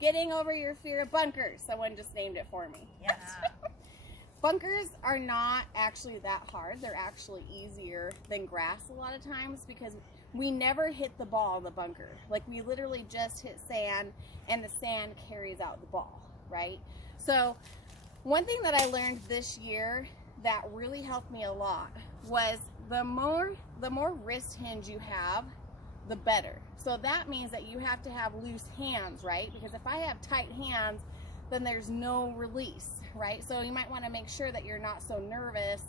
getting over your fear of bunkers. Someone just named it for me. Yes. Bunkers are not actually that hard. They're actually easier than grass a lot of times because we never hit the ball in the bunker. Like we literally just hit sand and the sand carries out the ball, right? So one thing that I learned this year that really helped me a lot was the more wrist hinge you have, the better. So that means that you have to have loose hands, right? Because if I have tight hands, then there's no release, right? So you might want to make sure that you're not so nervous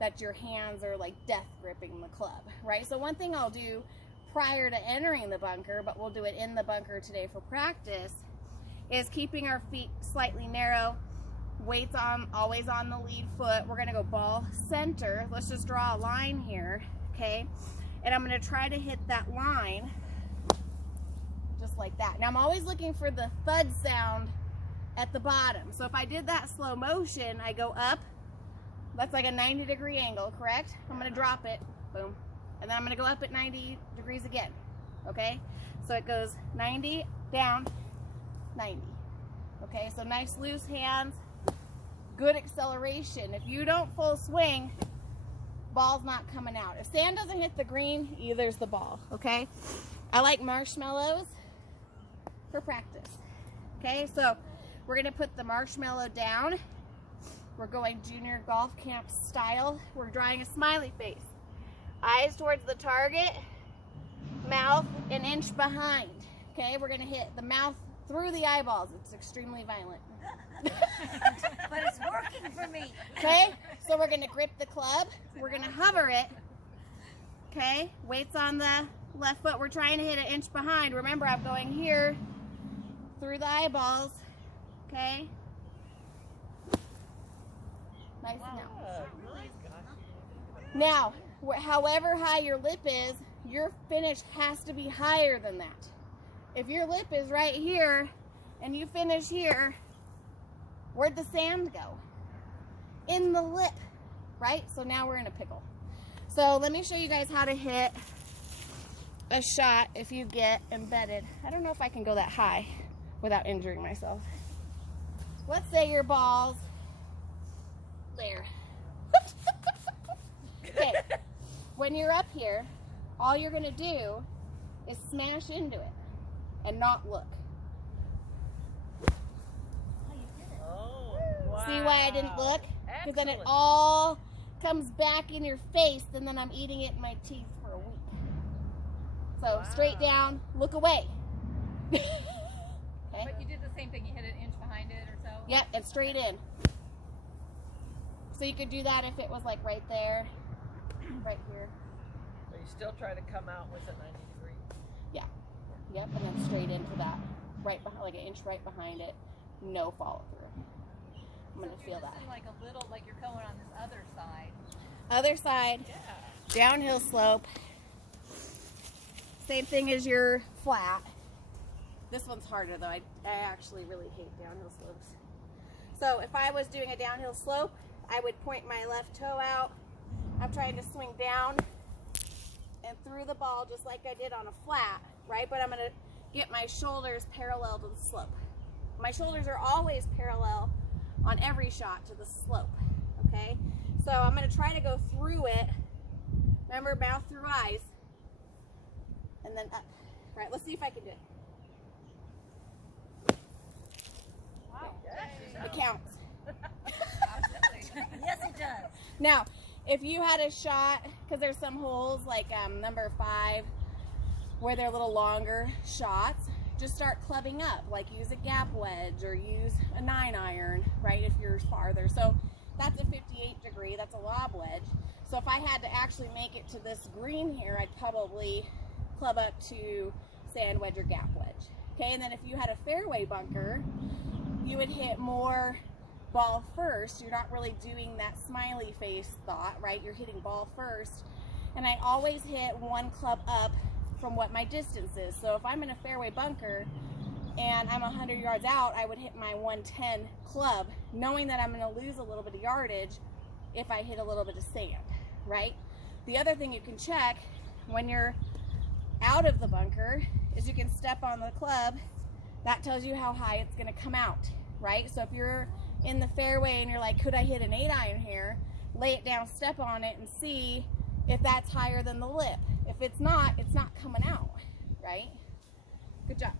that your hands are like death gripping the club, right? So one thing I'll do prior to entering the bunker, but we'll do it in the bunker today for practice, is keeping our feet slightly narrow, weights on, always on the lead foot. We're gonna go ball center. Let's just draw a line here, okay? And I'm gonna try to hit that line just like that. Now I'm always looking for the thud sound at the bottom. So if I did that slow motion, I go up, that's like a 90-degree angle, correct? I'm gonna drop it, boom. And then I'm gonna go up at 90 degrees again, okay? So it goes 90, down, 90. Okay, so nice loose hands, good acceleration. If you don't full swing, ball's not coming out. If sand doesn't hit the green, either's the ball, okay? I like marshmallows for practice. Okay, so we're gonna put the marshmallow down. We're going junior golf camp style. We're drawing a smiley face. Eyes towards the target, mouth an inch behind. Okay, we're gonna hit the mouth through the eyeballs. It's extremely violent. But it's working for me. Okay, so we're gonna grip the club. We're gonna hover it. Okay, weights on the left foot. We're trying to hit an inch behind. Remember, I'm going here through the eyeballs. Okay. Nice. Now, however high your lip is, your finish has to be higher than that. If your lip is right here and you finish here, where'd the sand go? In the lip, right? So now we're in a pickle. So let me show you guys how to hit a shot if you get embedded. I don't know if I can go that high without injuring myself. Let's say your ball's there. Okay, when you're up here, all you're gonna do is smash into it and not look. Oh, wow. See why I didn't look? Because then it all comes back in your face and then I'm eating it in my teeth for a week. So straight down, look away. Okay. But you did the same thing, you hit an inch behind it or so? Yep, and straight in. So you could do that if it was like right there, right here. But you still try to come out with a 90-degree. Yeah. Yep, and then straight into that, right behind, like an inch right behind it, no follow through. I'm gonna feel that. Like a little, like you're going on this other side. Other side, downhill slope. Same thing as your flat. This one's harder though. I actually really hate downhill slopes. So if I was doing a downhill slope, I would point my left toe out. I'm trying to swing down and through the ball just like I did on a flat, right? But I'm gonna get my shoulders parallel to the slope. My shoulders are always parallel on every shot to the slope, okay? So I'm gonna try to go through it. Remember, mouth through eyes, and then up. Right, let's see if I can do it. Wow. It counts. Yes, it does. Now, if you had a shot, because there's some holes like number 5 where they're a little longer shots, just start clubbing up, like use a gap wedge or use a 9-iron, right, if you're farther. So that's a 58-degree, that's a lob wedge. So if I had to actually make it to this green here, I'd probably club up to sand wedge or gap wedge. Okay, and then if you had a fairway bunker, you would hit more ball first. You're not really doing that smiley face thought, right? You're hitting ball first. And I always hit one club up from what my distance is. So if I'm in a fairway bunker and I'm 100 yards out, I would hit my 110 club, knowing that I'm going to lose a little bit of yardage if I hit a little bit of sand, right? The other thing you can check when you're out of the bunker is you can step on the club that tells you how high it's going to come out, right? So if you're in the fairway and you're like, could I hit an 8-iron here? Lay it down, step on it, and see if that's higher than the lip. If it's not coming out, right? Good job.